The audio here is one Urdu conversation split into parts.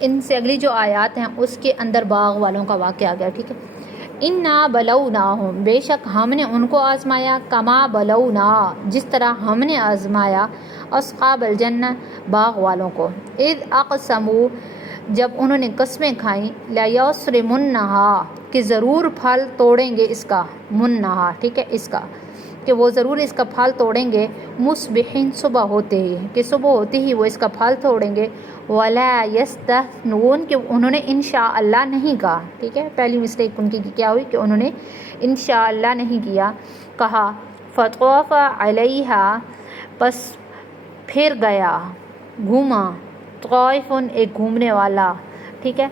ان سے اگلی جو آیات ہیں اس کے اندر باغ والوں کا واقعہ آ گیا، ٹھیک ہے۔ انا بلوناہم، بے شک ہم نے ان کو آزمایا، کما بلونا، جس طرح ہم نے آزمایا اصحاب الجنہ، باغ والوں کو، اذ اقسموا، جب انہوں نے قسمیں کھائیں، لیصرمنہا، کہ ضرور پھل توڑیں گے اس کا، منہا، ٹھیک ہے، اس کا، کہ وہ ضرور اس کا پھل توڑیں گے، مصبحین، صبح ہوتے ہی، کہ صبح ہوتے ہی وہ اس کا پھل توڑیں گے، ولا یستثنون، کہ انہوں نے انشاءاللہ نہیں کہا، ٹھیک ہے، پہلی مسٹیک ان کی کیا ہوئی کہ انہوں نے انشاءاللہ نہیں کیا، کہا، فطوف علیہا، پس پھر گیا، گھوما، طائفن، ایک گھومنے والا، ٹھیک ہے،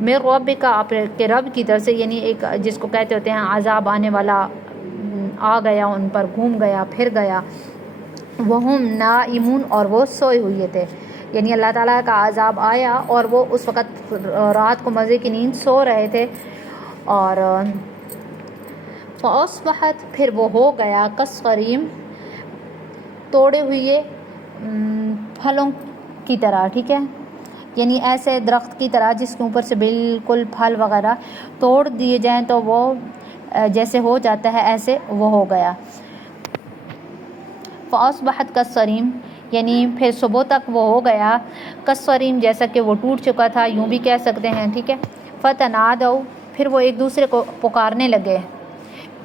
میں رب کا، آپ کے رب کی طرف سے، یعنی ایک جس کو کہتے ہوتے ہیں عذاب آنے والا، آ گیا ان پر، گھوم گیا، پھر گیا، وہم نائمون، اور وہ سوئے ہوئے تھے، یعنی اللہ تعالیٰ کا عذاب آیا اور وہ اس وقت رات کو مزے کی نیند سو رہے تھے، اور فاصبحت، پھر وہ ہو گیا، کالصریم، توڑے ہوئے پھلوں کی طرح، ٹھیک ہے، یعنی ایسے درخت کی طرح جس کے اوپر سے بالکل پھل وغیرہ توڑ دیے جائیں تو وہ جیسے ہو جاتا ہے ایسے وہ ہو گیا، فاصبحت کالصریم، یعنی پھر صبح تک وہ ہو گیا، کالصریم، جیسا کہ وہ ٹوٹ چکا تھا، یوں بھی کہہ سکتے ہیں، ٹھیک ہے، فتنادوا، پھر وہ ایک دوسرے کو پکارنے لگے،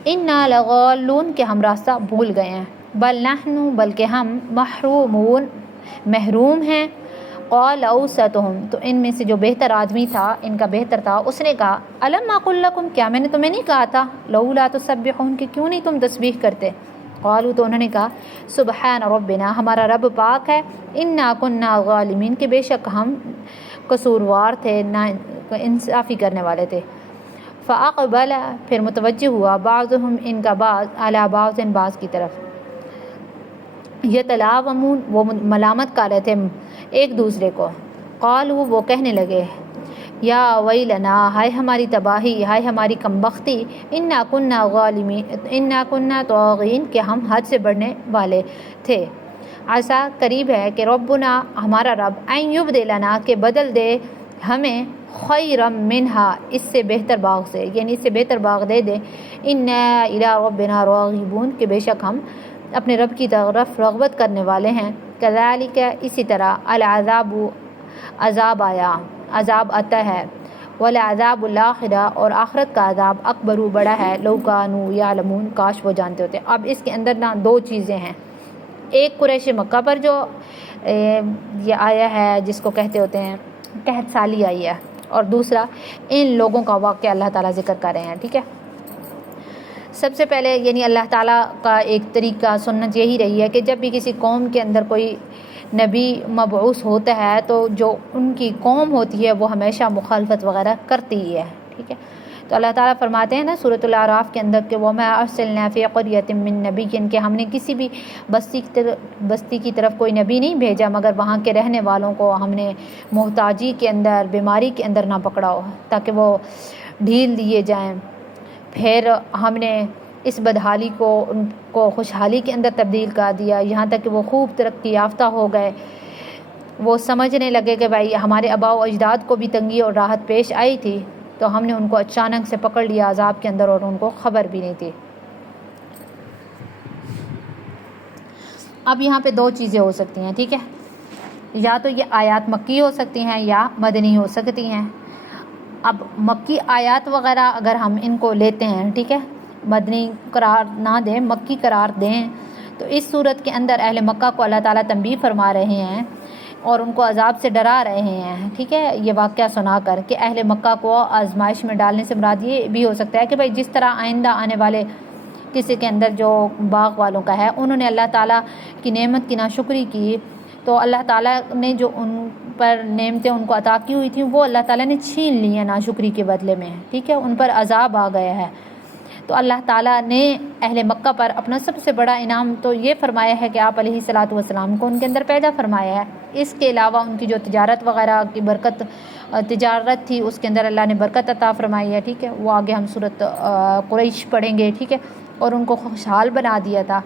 انا لغالون، کہ ہم راستہ بھول گئے ہیں، بل نحن، بلکہ ہم، محرومون، محروم ہیں، قال اوسطہم، تو ان میں سے جو بہتر آدمی تھا، ان کا بہتر تھا، اس نے کہا، الم اقل لکم، کیا میں نے تمہیں نہیں کہا تھا، لولا تسبحون، کہ کیوں نہیں تم تسبیح کرتے، قالوا، تو انہوں نے کہا، سبحان ربنا، ہمارا رب پاک ہے، انا کننا ظالمین، کہ بے شک ہم قصوروار تھے، نا انصافی کرنے والے تھے، فاقبل، پھر متوجہ ہوا، بعضهم، ان کا بعض، علی بعض، بعض کی طرف، یتلاومون، وہ ملامت کر رہے تھے ایک دوسرے کو، قالوا، وہ کہنے لگے، یا ویلنا، ہائے ہماری تباہی، ہائے ہماری کمبختی، انا کننا ظالمین، انا کننا طاغین، کہ ہم حد سے بڑھنے والے تھے، عسیٰ، قریب ہے، کہ ربنا، ہمارا رب، ان یبدلنا، کہ بدل دے ہمیں، خیرا منہا، اس سے بہتر باغ سے، یعنی اس سے بہتر باغ دے دے، انا الی ربنا راغبون، کہ بے شک ہم اپنے رب کی طرف رغبت کرنے والے ہیں، کذالک، اسی طرح، العذاب، عذاب آیا، عذاب آتا ہے، ولعذاب الآخرہ، اور آخرت کا عذاب، اکبر، بڑا ہے، لو کانوا یعلمون، کاش وہ جانتے ہوتے۔ اب اس کے اندر نا دو چیزیں ہیں، ایک قریش مکہ پر جو یہ آیا ہے جس کو کہتے ہوتے ہیں قحط سالی آئی ہے، اور دوسرا ان لوگوں کا واقعہ اللہ تعالیٰ ذکر کر رہے ہیں، ٹھیک ہے۔ سب سے پہلے یعنی اللہ تعالیٰ کا ایک طریقہ سنت یہی رہی ہے کہ جب بھی کسی قوم کے اندر کوئی نبی مبعوث ہوتا ہے تو جو ان کی قوم ہوتی ہے وہ ہمیشہ مخالفت وغیرہ کرتی ہی ہے، ٹھیک ہے۔ تو اللہ تعالیٰ فرماتے ہیں نا سورۃ الاعراف کے اندر کہ وَمَا أَرْسَلْنَا فِي قَرْيَةٍ مِّن نَبِيٍّ، کہ ہم نے کسی بھی بستی کی طرف کوئی نبی نہیں بھیجا مگر وہاں کے رہنے والوں کو ہم نے محتاجی کے اندر، بیماری کے اندر نہ پکڑا ہو تاکہ وہ ڈھیل دیے جائیں، پھر ہم نے اس بدحالی کو ان کو خوشحالی کے اندر تبدیل کر دیا، یہاں تک کہ وہ خوب ترقی یافتہ ہو گئے، وہ سمجھنے لگے کہ بھائی ہمارے آباء و اجداد کو بھی تنگی اور راحت پیش آئی تھی تو ہم نے ان کو اچانک سے پکڑ لیا عذاب کے اندر اور ان کو خبر بھی نہیں تھی۔ اب یہاں پہ دو چیزیں ہو سکتی ہیں، ٹھیک ہے، یا تو یہ آیات مکی ہو سکتی ہیں یا مدنی ہو سکتی ہیں۔ اب مکی آیات وغیرہ اگر ہم ان کو لیتے ہیں، ٹھیک ہے، مدنی قرار نہ دیں، مکی قرار دیں، تو اس صورت کے اندر اہل مکہ کو اللہ تعالیٰ تنبیہ فرما رہے ہیں اور ان کو عذاب سے ڈرا رہے ہیں، ٹھیک ہے، یہ واقعہ سنا کر کہ اہل مکہ کو آزمائش میں ڈالنے سے مراد یہ بھی ہو سکتا ہے کہ بھائی جس طرح آئندہ آنے والے کسی کے اندر جو باغ والوں کا ہے انہوں نے اللہ تعالیٰ کی نعمت کی ناشکری کی تو اللہ تعالیٰ نے جو ان پر نعمتیں ان کو عطا کی ہوئی تھیں وہ اللہ تعالیٰ نے چھین لی ہیں ناشکری کے بدلے میں، ٹھیک ہے، ان پر عذاب آ گیا ہے۔ تو اللہ تعالیٰ نے اہل مکہ پر اپنا سب سے بڑا انعام تو یہ فرمایا ہے کہ آپ علیہ الصلاۃ والسلام کو ان کے اندر پیدا فرمایا ہے، اس کے علاوہ ان کی جو تجارت وغیرہ کی برکت تجارت تھی اس کے اندر اللہ نے برکت عطا فرمائی ہے، ٹھیک ہے، وہ آگے ہم سورۃ قریش پڑھیں گے، ٹھیک ہے، اور ان کو خوشحال بنا دیا تھا۔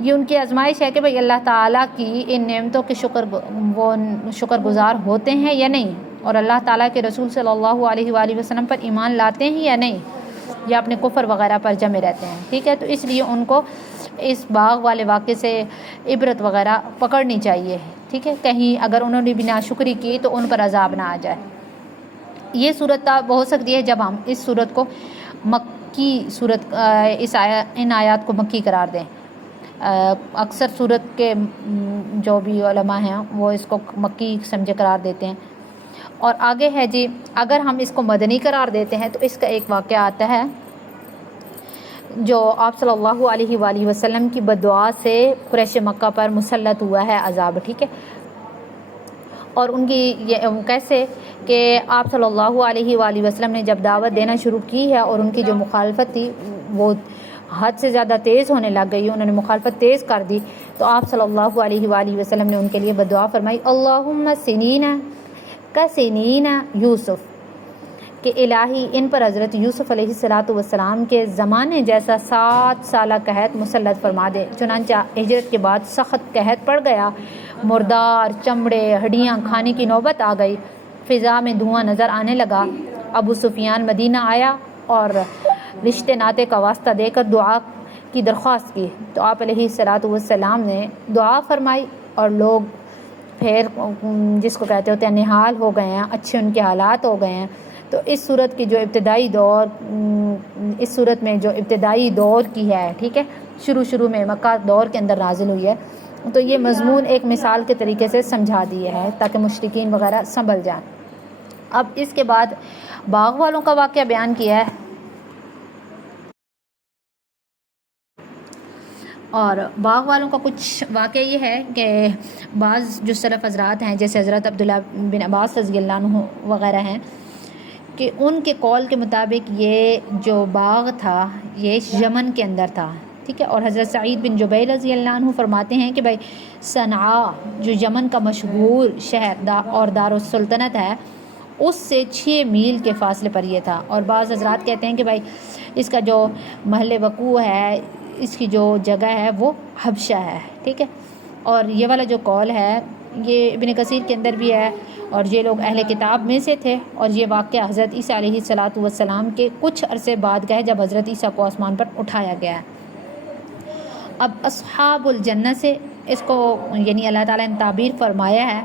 یہ ان کی آزمائش ہے کہ بھئی اللہ تعالیٰ کی ان نعمتوں کے شکر گزار ہوتے ہیں یا نہیں، اور اللہ تعالیٰ کے رسول صلی اللہ علیہ وآلہ وسلم پر ایمان لاتے ہیں یا نہیں، یا اپنے کفر وغیرہ پر جمے رہتے ہیں، ٹھیک ہے۔ تو اس لیے ان کو اس باغ والے واقعے سے عبرت وغیرہ پکڑنی چاہیے، ٹھیک ہے، کہیں اگر انہوں نے بھی ناشکری کی تو ان پر عذاب نہ آ جائے۔ یہ صورت ہو سکتی ہے جب ہم اس صورت کو مکی صورت ان آیات کو مکی قرار دیں۔ اکثر صورت کے جو بھی علماء ہیں وہ اس کو مکی سمجھے قرار دیتے ہیں۔ اور آگے ہے جی، اگر ہم اس کو مدنی قرار دیتے ہیں تو اس کا ایک واقعہ آتا ہے جو آپ صلی اللہ علیہ وآلہ وسلم کی بددعا سے قریش مکہ پر مسلط ہوا ہے عذاب، ٹھیک ہے۔ اور ان کی کیسے کہ آپ صلی اللہ علیہ وآلہ وسلم نے جب دعوت دینا شروع کی ہے اور ان کی جو مخالفت تھی وہ حد سے زیادہ تیز ہونے لگ گئی، انہوں نے مخالفت تیز کر دی، تو آپ صلی اللہ علیہ وآلہ وسلم نے ان کے لیے بددعا فرمائی، اللہم سنین کسنین یوسف، کہ الہی ان پر حضرت یوسف علیہ السلام کے زمانے جیسا 7 سالہ قحط مسلط فرما دے۔ چنانچہ ہجرت کے بعد سخت قحط پڑ گیا، مردار چمڑے ہڈیاں کھانے کی نوبت آ گئی، فضا میں دھواں نظر آنے لگا۔ ابو سفیان مدینہ آیا اور رشتے ناتے کا واسطہ دے کر دعا کی درخواست کی، تو آپ علیہ السلام نے دعا فرمائی اور لوگ پھر جس کو کہتے ہوتے ہیں نحال ہو گئے ہیں، اچھے ان کے حالات ہو گئے ہیں۔ تو اس صورت کی جو ابتدائی دور، اس صورت میں جو ابتدائی دور کی ہے، ٹھیک ہے، شروع میں مکہ دور کے اندر نازل ہوئی ہے، تو یہ مضمون ایک مثال کے طریقے سے سمجھا دیا ہے تاکہ مشرکین وغیرہ سنبھل جائیں۔ اب اس کے بعد باغ والوں کا واقعہ بیان کیا ہے، اور باغ والوں کا کچھ واقعہ یہ ہے کہ بعض جو سلف حضرات ہیں جیسے حضرت عبداللہ بن عباس رضی اللہ عنہ وغیرہ ہیں کہ ان کے قول کے مطابق یہ جو باغ تھا یہ یمن کے اندر تھا، ٹھیک ہے۔ اور حضرت سعید بن جبیر رضی اللہ عنہ فرماتے ہیں کہ بھائی صنعاء جو یمن کا مشہور شہر اور دارالسلطنت ہے اس سے 6 میل کے فاصلے پر یہ تھا۔ اور بعض حضرات کہتے ہیں کہ بھائی اس کا جو محل وقوع ہے، اس کی جو جگہ ہے وہ حبشہ ہے، ٹھیک ہے۔ اور یہ والا جو قول ہے یہ ابن کثیر کے اندر بھی ہے، اور یہ لوگ اہل کتاب میں سے تھے، اور یہ واقعہ حضرت عیسیٰ علیہ السلام کے کچھ عرصے بعد کا ہے جب حضرت عیسیٰ کو آسمان پر اٹھایا گیا ہے۔ اب اصحاب الجنہ سے اس کو یعنی اللہ تعالیٰ نے تعبیر فرمایا ہے،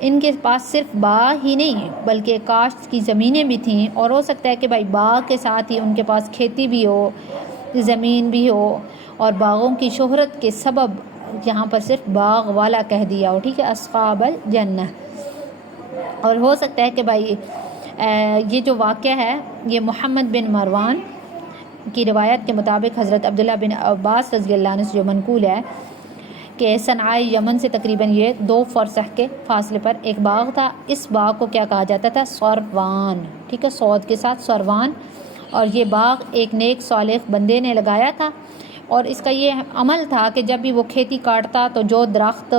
ان کے پاس صرف باغ ہی نہیں بلکہ کاشت کی زمینیں بھی تھیں، اور ہو سکتا ہے کہ بھائی باغ کے ساتھ ہی ان کے پاس کھیتی بھی ہو، زمین بھی ہو، اور باغوں کی شہرت کے سبب یہاں پر صرف باغ والا کہہ دیا ہو، ٹھیک ہے، اصحاب الجنہ۔ اور ہو سکتا ہے کہ بھائی یہ جو واقعہ ہے یہ محمد بن مروان کی روایت کے مطابق حضرت عبداللہ بن عباس رضی اللہ عنہ سے جو منقول ہے کہ صنعاء یمن سے تقریباً یہ 2 فرسخ کے فاصلے پر ایک باغ تھا۔ اس باغ کو کیا کہا جاتا تھا؟ سروان، ٹھیک ہے، سعود کے ساتھ سروان۔ اور یہ باغ ایک نیک صالح بندے نے لگایا تھا، اور اس کا یہ عمل تھا کہ جب بھی وہ کھیتی کاٹتا تو جو درخت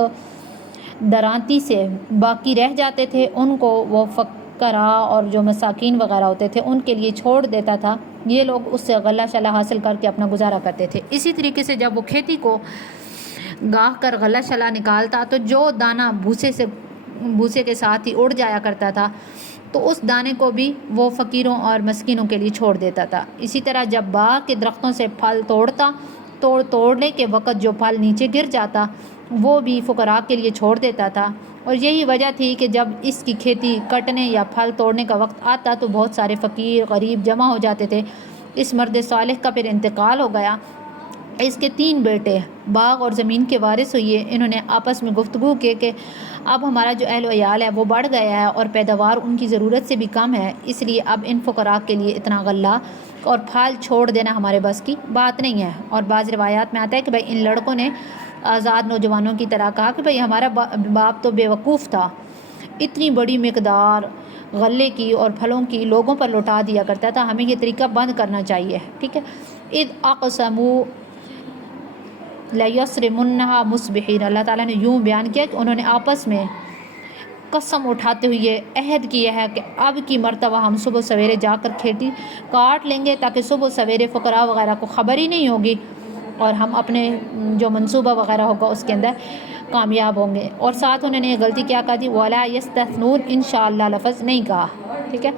درانتی سے باقی رہ جاتے تھے ان کو وہ فقراء اور جو مساکین وغیرہ ہوتے تھے ان کے لیے چھوڑ دیتا تھا، یہ لوگ اس سے غلہ شلہ حاصل کر کے اپنا گزارا کرتے تھے۔ اسی طریقے سے جب وہ کھیتی کو گاہ کر غلہ شلہ نکالتا تو جو دانہ بھوسے کے ساتھ ہی اڑ جایا کرتا تھا تو اس دانے کو بھی وہ فقیروں اور مسکینوں کے لیے چھوڑ دیتا تھا۔ اسی طرح جب باغ کے درختوں سے پھل توڑنے کے وقت جو پھل نیچے گر جاتا وہ بھی فقراء کے لیے چھوڑ دیتا تھا۔ اور یہی وجہ تھی کہ جب اس کی کھیتی کٹنے یا پھل توڑنے کا وقت آتا تو بہت سارے فقیر غریب جمع ہو جاتے تھے۔ اس مرد صالح کا پھر انتقال ہو گیا۔ اس کے 3 بیٹے باغ اور زمین کے وارث ہوئے۔ انہوں نے آپس میں گفتگو کی کہ اب ہمارا جو اہل و عیال ہے وہ بڑھ گیا ہے اور پیداوار ان کی ضرورت سے بھی کم ہے، اس لیے اب ان فقراء کے لیے اتنا غلہ اور پھل چھوڑ دینا ہمارے بس کی بات نہیں ہے۔ اور بعض روایات میں آتا ہے کہ بھائی ان لڑکوں نے آزاد نوجوانوں کی طرح کہا کہ بھائی ہمارا باپ تو بے وقوف تھا، اتنی بڑی مقدار غلے کی اور پھلوں کی لوگوں پر لوٹا دیا کرتا تھا، ہمیں یہ طریقہ بند کرنا چاہیے، ٹھیک ہے۔ اذ اقسموا لیصرمنها مصبحین، اللہ تعالیٰ نے یوں بیان کیا کہ انہوں نے آپس میں قسم اٹھاتے ہوئے عہد کیا ہے کہ اب کی مرتبہ ہم صبح سویرے جا کر کھیتی کاٹ لیں گے تاکہ صبح سویرے فقراء وغیرہ کو خبر ہی نہیں ہوگی، اور ہم اپنے جو منصوبہ وغیرہ ہوگا اس کے اندر کامیاب ہوں گے۔ اور ساتھ انہوں نے یہ غلطی کیا کہا تھی، وَلَا يَسْتَثْنُونَ انشاءاللہ لفظ نہیں کہا، ٹھیک ہے۔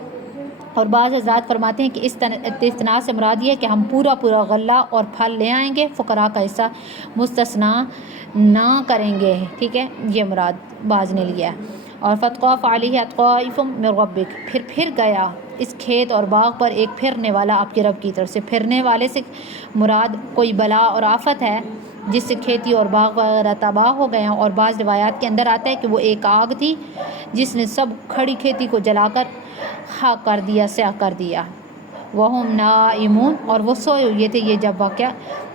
اور بعض حضرات فرماتے ہیں کہ اس استثناء سے مراد یہ ہے کہ ہم پورا غلہ اور پھل لے آئیں گے، فقراء کا حصہ مستثنا نہ کریں گے، ٹھیک ہے، یہ مراد بعض نے لیا ہے۔ اور فَطَافَ عَلَيْهِ طَائِفٌ مِّن رَبِّكَ، پھر گیا اس کھیت اور باغ پر ایک پھرنے والا آپ کے رب کی طرف سے۔ پھرنے والے سے مراد کوئی بلا اور آفت ہے جس سے کھیتی اور باغ وغیرہ تباہ ہو گئے ہیں۔ اور بعض روایات کے اندر آتا ہے کہ وہ ایک آگ تھی جس نے سب کھڑی کھیتی کو جلا کر خاک کر دیا، سیاہ کر دیا۔ وَهُمْ نائمون، اور وہ سوئے ہوئے تھے، یہ جب واقعہ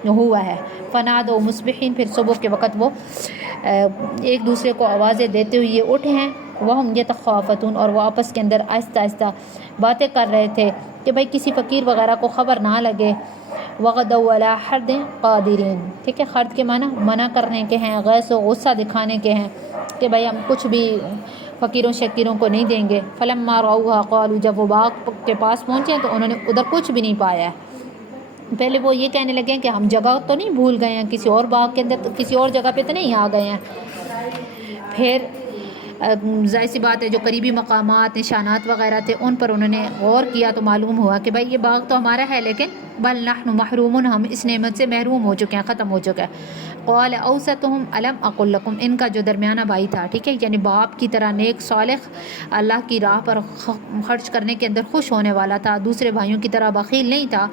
ہوا ہے۔ فنادوا مصبحین، پھر صبح کے وقت وہ ایک دوسرے کو آوازیں دیتے ہوئے اٹھے ہیں۔ وَهُمْ يَتَخَافَتُونَ، اور وہ آپس کے اندر آہستہ آہستہ باتیں کر رہے تھے کہ بھائی کسی فقیر وغیرہ کو خبر نہ لگے۔ وَغَدَوْا عَلَىٰ حَرْدٍ قَادِرِينَ، ٹھیک ہے، خرد کے معنی منع کرنے کے ہیں، غیظ و غصہ دکھانے کے ہیں کہ بھائی ہم کچھ بھی فقیروں شکیروں کو نہیں دیں گے۔ فَلَمَّا رَأَوْهَا قَالُوا، جب وہ باغ کے پاس پہنچے تو انہوں نے ادھر کچھ بھی نہیں پایا ہے۔ پہلے وہ یہ کہنے لگے کہ ہم جگہ تو نہیں بھول گئے ہیں، کسی اور باغ کے اندر کسی اور جگہ پہ تو نہیں آ گئے ہیں۔ پھر ظاہر سی بات ہے جو قریبی مقامات نشانات وغیرہ تھے ان پر انہوں نے غور کیا تو معلوم ہوا کہ بھائی یہ باغ تو ہمارا ہے، لیکن بل نحن محرومون، ہم اس نعمت سے محروم ہو چکے ہیں، ختم ہو چکا ہے۔ قال اوسطهم الم اقل لكم، ان کا جو درمیانہ بھائی تھا، ٹھیک ہے، یعنی باپ کی طرح نیک صالح، اللہ کی راہ پر خرچ کرنے کے اندر خوش ہونے والا تھا، دوسرے بھائیوں کی طرح بخیل نہیں تھا۔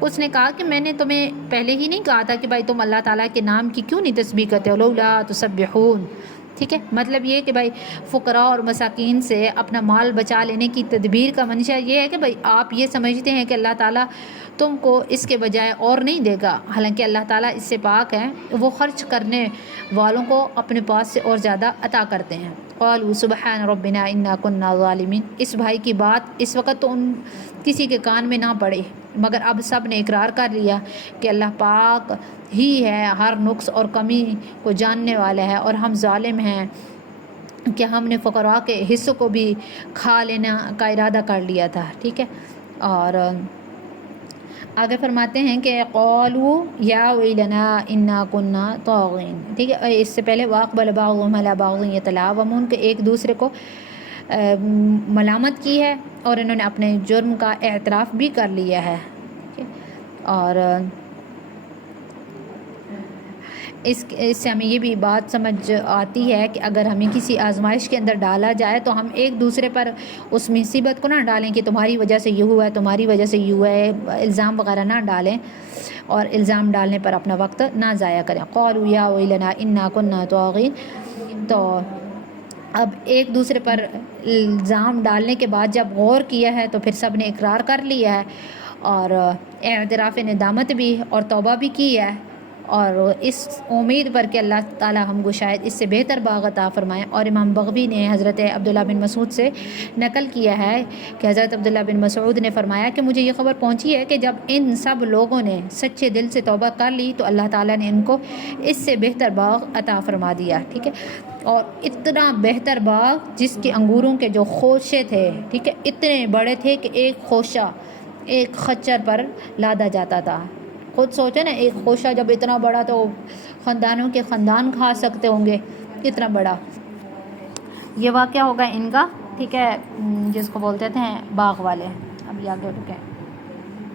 اس نے کہا کہ میں نے تمہیں پہلے ہی نہیں کہا تھا کہ بھائی تم اللہ تعالیٰ کے نام کی کیوں نہیں تسبیح کرتے ہو، لولا تسبحون، ٹھیک ہے۔ مطلب یہ کہ بھائی فقراء اور مساکین سے اپنا مال بچا لینے کی تدبیر کا منشا یہ ہے کہ بھائی آپ یہ سمجھتے ہیں کہ اللہ تعالیٰ تم کو اس کے بجائے اور نہیں دے گا، حالانکہ اللہ تعالیٰ اس سے پاک ہے، وہ خرچ کرنے والوں کو اپنے پاس سے اور زیادہ عطا کرتے ہیں۔ قالوا سبحان ربنا انا كنا ظالمین، اس بھائی کی بات اس وقت تو ان کسی کے کان میں نہ پڑے، مگر اب سب نے اقرار کر لیا کہ اللہ پاک ہی ہے، ہر نقص اور کمی کو جاننے والا ہے، اور ہم ظالم ہیں کہ ہم نے فقراء کے حصوں کو بھی کھا لینا کا ارادہ کر لیا تھا، ٹھیک ہے۔ اور آگے فرماتے ہیں کہ قالوا یا ویلنا انا کنا طاغین، ٹھیک ہے۔ اس سے پہلے واقبل بعضهم علی بعض یتلاومون، کہ ایک دوسرے کو ملامت کی ہے اور انہوں نے اپنے جرم کا اعتراف بھی کر لیا ہے، ٹھیک ہے۔ اور اس سے ہمیں یہ بھی بات سمجھ آتی ہے کہ اگر ہمیں کسی آزمائش کے اندر ڈالا جائے تو ہم ایک دوسرے پر اس مصیبت کو نہ ڈالیں کہ تمہاری وجہ سے یہ ہوا ہے، تمہاری وجہ سے یہ ہوا ہے، الزام وغیرہ نہ ڈالیں، اور الزام ڈالنے پر اپنا وقت نہ ضائع کریں۔ قالوا یا ویلنا انا کنا طاغین، تو اب ایک دوسرے پر الزام ڈالنے کے بعد جب غور کیا ہے تو پھر سب نے اقرار کر لیا ہے اور اعتراف ندامت بھی اور توبہ بھی کی ہے، اور اس امید پر کہ اللہ تعالی ہم کو شاید اس سے بہتر باغ عطا فرمائیں۔ اور امام بغوی نے حضرت عبداللہ بن مسعود سے نقل کیا ہے کہ حضرت عبداللہ بن مسعود نے فرمایا کہ مجھے یہ خبر پہنچی ہے کہ جب ان سب لوگوں نے سچے دل سے توبہ کر لی تو اللہ تعالیٰ نے ان کو اس سے بہتر باغ عطا فرما دیا، ٹھیک ہے۔ اور اتنا بہتر باغ جس کے انگوروں کے جو خوشے تھے، ٹھیک ہے، اتنے بڑے تھے کہ ایک خوشہ ایک خچر پر لادا جاتا تھا۔ خود سوچے نا، ایک خوشہ جب اتنا بڑا تو خاندانوں کے خاندان کھا سکتے ہوں گے، اتنا بڑا۔ یہ واقعہ ہوگا ان کا، ٹھیک ہے، جس کو بولتے تھے باغ والے۔ اب یہ آگے رکیں۔